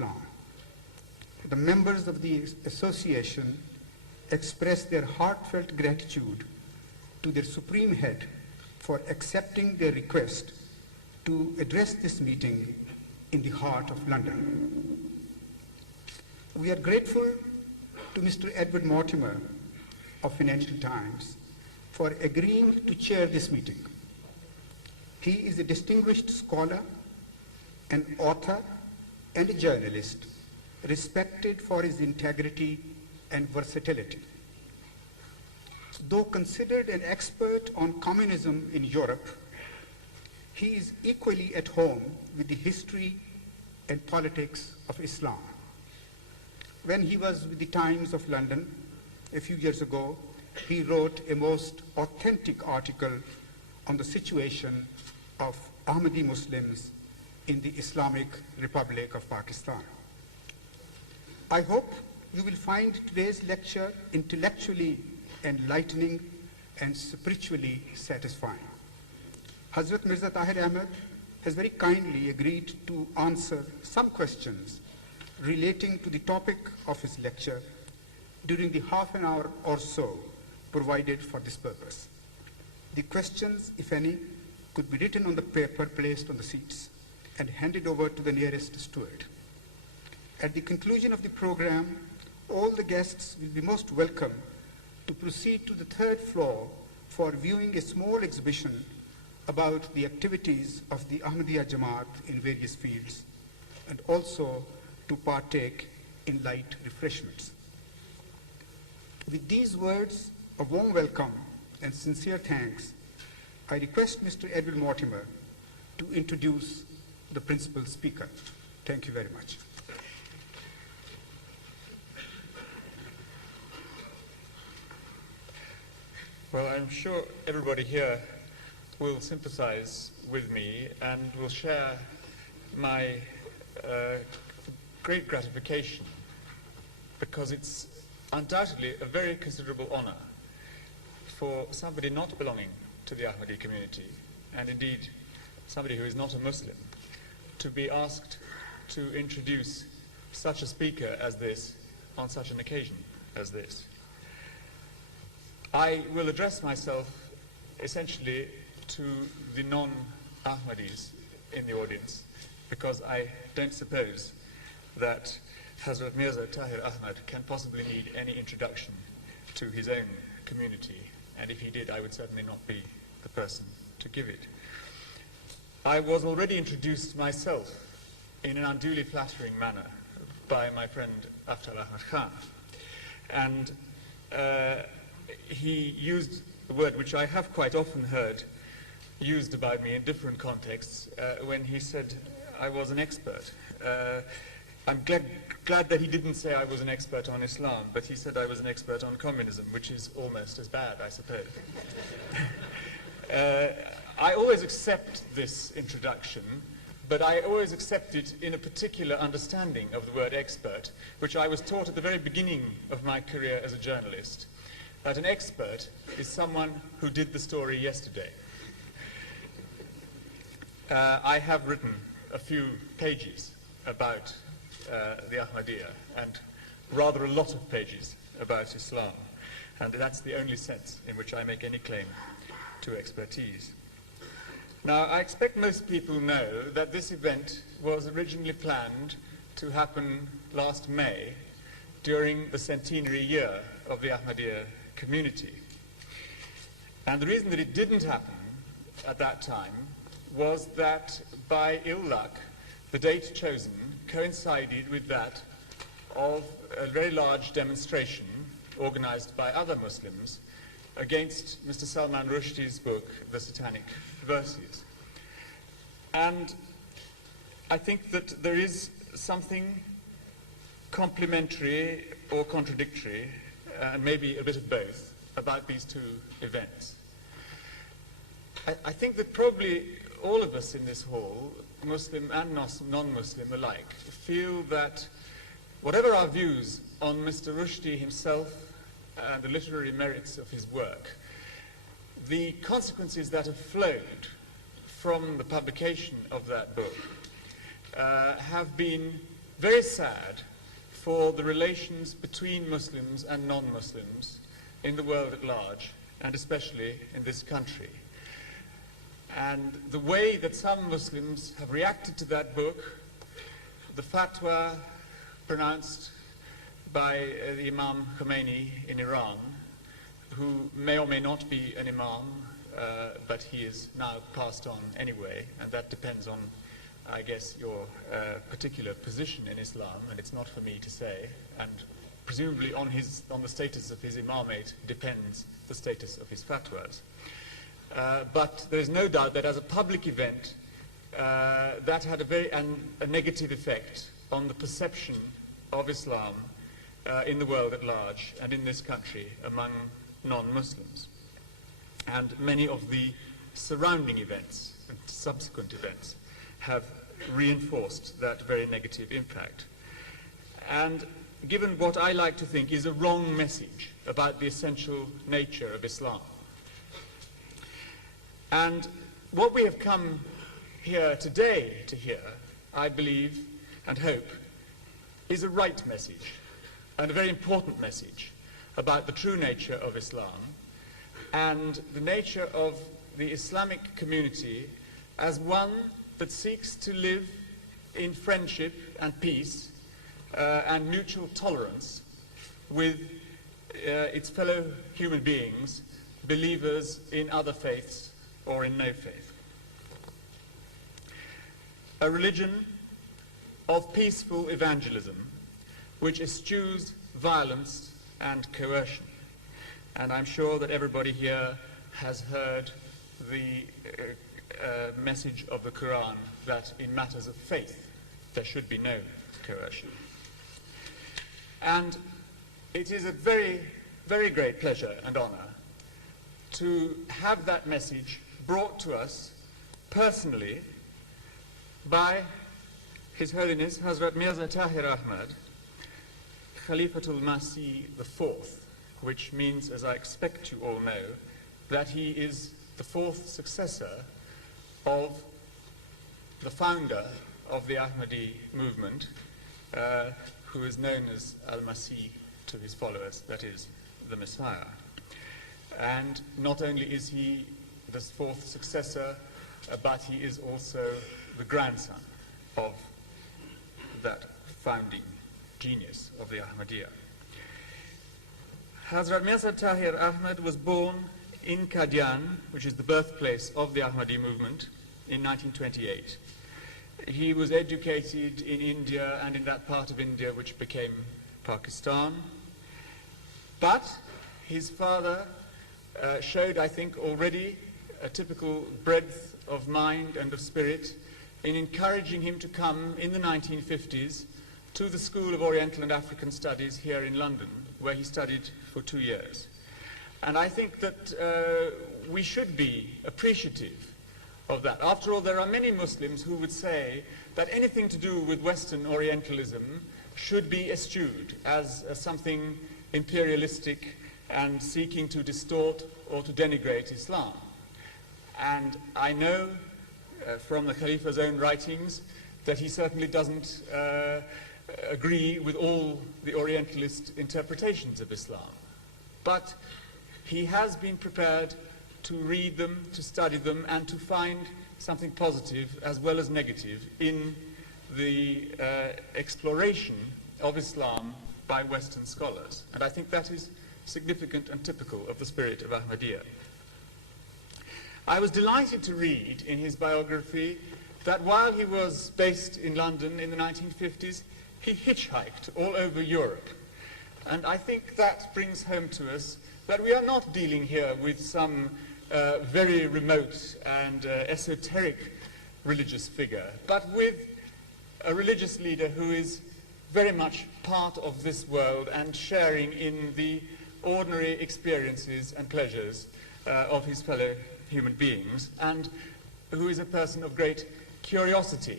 Islam. The members of the association express their heartfelt gratitude to their Supreme Head for accepting their request to address this meeting in the heart of London. We are grateful to Mr. Edward Mortimer of Financial Times for agreeing to chair this meeting. He is a distinguished scholar, an author, and a journalist, respected for his integrity and versatility. Though considered an expert on communism in Europe, he is equally at home with the history and politics of Islam. When he was with the Times of London a few years ago, he wrote a most authentic article on the situation of Ahmadiyya Muslims in the Islamic Republic of Pakistan. I hope you will find today's lecture intellectually enlightening and spiritually satisfying. Hadhrat Mirza Tahir Ahmad has very kindly agreed to answer some questions relating to the topic of his lecture during the half an hour or so provided for this purpose. The questions, if any, could be written on the paper placed on the seats and handed over to the nearest steward. At the conclusion of the program, all the guests will be most welcome to proceed to the third floor for viewing a small exhibition about the activities of the Ahmadiyya Jamaat in various fields, and also to partake in light refreshments. With these words of warm welcome and sincere thanks, I request Mr. Edward Mortimer to introduce the principal speaker. Thank you very much. Well, I'm sure everybody here will sympathize with me and will share my great gratification, because it's undoubtedly a very considerable honor for somebody not belonging to the Ahmadiyya community, and indeed somebody who is not a Muslim, to be asked to introduce such a speaker as this on such an occasion as this. I will address myself essentially to the non-Ahmadis in the audience, because I don't suppose that Hazrat Mirza Tahir Ahmad can possibly need any introduction to his own community, and if he did, I would certainly not be the person to give it. I was already introduced myself in an unduly flattering manner by my friend After Ahmad Khan, and he used a word which I have quite often heard used about me in different contexts when he said I was an expert. I'm glad that he didn't say I was an expert on Islam, but he said I was an expert on communism, which is almost as bad, I suppose. I always accept this introduction, but I always accept it in a particular understanding of the word expert, which I was taught at the very beginning of my career as a journalist, that an expert is someone who did the story yesterday. I have written a few pages about the Ahmadiyya, and rather a lot of pages about Islam, and that's the only sense in which I make any claim to expertise. Now, I expect most people know that this event was originally planned to happen last May during the centenary year of the Ahmadiyya community. And the reason that it didn't happen at that time was that, by ill luck, the date chosen coincided with that of a very large demonstration organized by other Muslims against Mr. Salman Rushdie's book, The Satanic Verses. And I think that there is something complementary or contradictory, and maybe a bit of both, about these two events. I think that probably all of us in this hall, Muslim and non-Muslim alike, feel that whatever our views on Mr. Rushdie himself and the literary merits of his work, the consequences that have flowed from the publication of that book have been very sad for the relations between Muslims and non-Muslims in the world at large, and especially in this country. And the way that some Muslims have reacted to that book, the fatwa pronounced by the Imam Khomeini in Iran, who may or may not be an Imam, but he is now passed on anyway, and that depends on, I guess, your particular position in Islam, and it's not for me to say, and presumably on the status of his imamate depends the status of his fatwas. But there is no doubt that as a public event, that had a negative effect on the perception of Islam in the world at large and in this country among non-Muslims. And many of the surrounding events and subsequent events have reinforced that very negative impact. And given what I like to think is a wrong message about the essential nature of Islam. And what we have come here today to hear, I believe and hope, is a right message, and a very important message about the true nature of Islam and the nature of the Islamic community as one that seeks to live in friendship and peace and mutual tolerance with its fellow human beings, believers in other faiths or in no faith. A religion of peaceful evangelism which eschews violence and coercion. And I'm sure that everybody here has heard the message of the Quran that in matters of faith there should be no coercion. And it is a very, very great pleasure and honor to have that message brought to us personally by His Holiness Hadhrat Mirza Tahir Ahmad, Khalifatul Massih IV, which means, as I expect you all know, that he is the fourth successor of the founder of the Ahmadi movement, who is known as Al-Massih to his followers, that is, the Messiah. And not only is he the fourth successor, but he is also the grandson of that founding genius of the Ahmadiyya. Hadhrat Mirza Tahir Ahmad was born in Qadian, which is the birthplace of the Ahmadi movement, in 1928. He was educated in India and in that part of India which became Pakistan. But his father showed, I think, already a typical breadth of mind and of spirit in encouraging him to come in the 1950s to the School of Oriental and African Studies here in London, where he studied for 2 years. And I think that we should be appreciative of that. After all, there are many Muslims who would say that anything to do with Western Orientalism should be eschewed as something imperialistic and seeking to distort or to denigrate Islam. And I know from the Khalifa's own writings that he certainly doesn't agree with all the Orientalist interpretations of Islam. But he has been prepared to read them, to study them, and to find something positive as well as negative in the exploration of Islam by Western scholars. And I think that is significant and typical of the spirit of Ahmadiyya. I was delighted to read in his biography that while he was based in London in the 1950s, he hitchhiked all over Europe. And I think that brings home to us that we are not dealing here with some very remote and esoteric religious figure, but with a religious leader who is very much part of this world and sharing in the ordinary experiences and pleasures of his fellow human beings, and who is a person of great curiosity